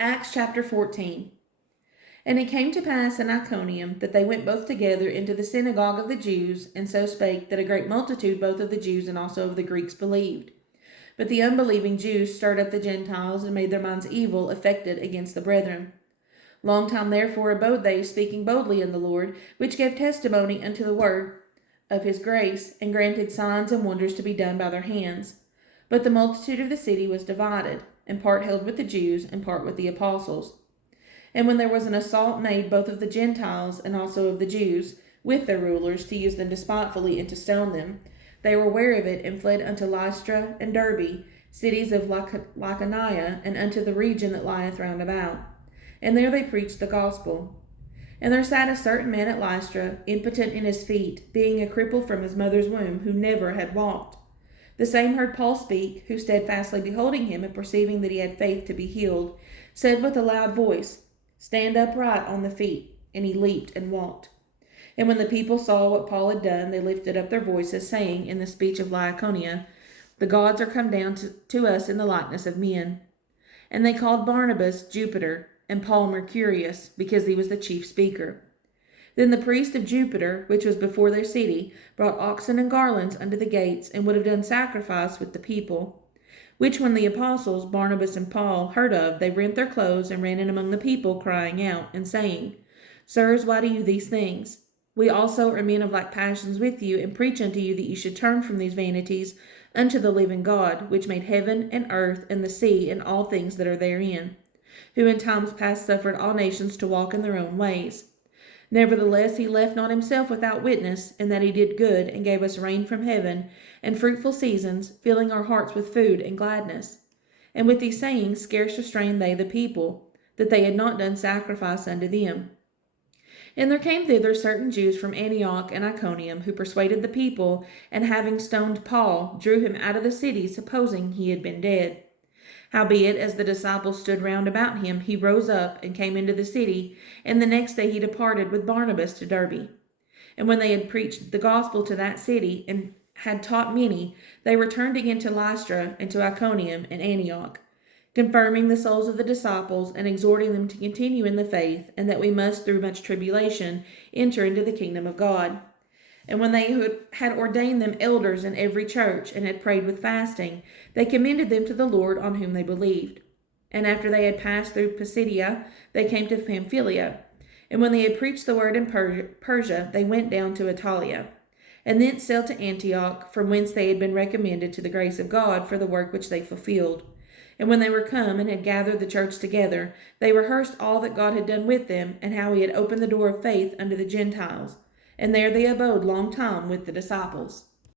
Acts chapter 14. And it came to pass in Iconium that they went both together into the synagogue of the Jews, and so spake that a great multitude both of the Jews and also of the Greeks believed. But the unbelieving Jews stirred up the Gentiles, and made their minds evil affected against the brethren. Long time therefore abode they, speaking boldly in the Lord, which gave testimony unto the word of his grace, and granted signs and wonders to be done by their hands. But the multitude of the city was divided, and part held with the Jews, and part with the apostles. And when there was an assault made both of the Gentiles and also of the Jews, with their rulers, to use them despitefully and to stone them, they were aware of it, and fled unto Lystra and Derbe, cities of Lycaonia, and unto the region that lieth round about. And there they preached the gospel. And there sat a certain man at Lystra, impotent in his feet, being a cripple from his mother's womb, who never had walked. The same heard Paul speak, who steadfastly beholding him, and perceiving that he had faith to be healed, said with a loud voice, Stand upright on the feet. And he leaped and walked. And when the people saw what Paul had done, they lifted up their voices, saying in the speech of Lycaonia, The gods are come down to us in the likeness of men. And they called Barnabas Jupiter, and Paul Mercurius, because he was the chief speaker. Then the priest of Jupiter, which was before their city, brought oxen and garlands unto the gates, and would have done sacrifice with the people. Which when the apostles, Barnabas and Paul, heard of, they rent their clothes, and ran in among the people, crying out, and saying, Sirs, why do you these things? We also are men of like passions with you, and preach unto you that you should turn from these vanities unto the living God, which made heaven and earth and the sea and all things that are therein, who in times past suffered all nations to walk in their own ways. Nevertheless, he left not himself without witness, in that he did good, and gave us rain from heaven, and fruitful seasons, filling our hearts with food and gladness. And with these sayings scarce restrained they the people, that they had not done sacrifice unto them. And there came thither certain Jews from Antioch and Iconium, who persuaded the people, and having stoned Paul, drew him out of the city, supposing he had been dead. Howbeit, as the disciples stood round about him, he rose up and came into the city, and the next day he departed with Barnabas to Derbe. And when they had preached the gospel to that city, and had taught many, they returned again to Lystra, and to Iconium, and Antioch, confirming the souls of the disciples, and exhorting them to continue in the faith, and that we must through much tribulation enter into the kingdom of God. And when they had ordained them elders in every church, and had prayed with fasting, they commended them to the Lord on whom they believed. And after they had passed through Pisidia, they came to Pamphylia. And when they had preached the word in Persia, they went down to Italia, and thence sailed to Antioch, from whence they had been recommended to the grace of God for the work which they fulfilled. And when they were come and had gathered the church together, they rehearsed all that God had done with them, and how he had opened the door of faith unto the Gentiles. And there they abode long time with the disciples.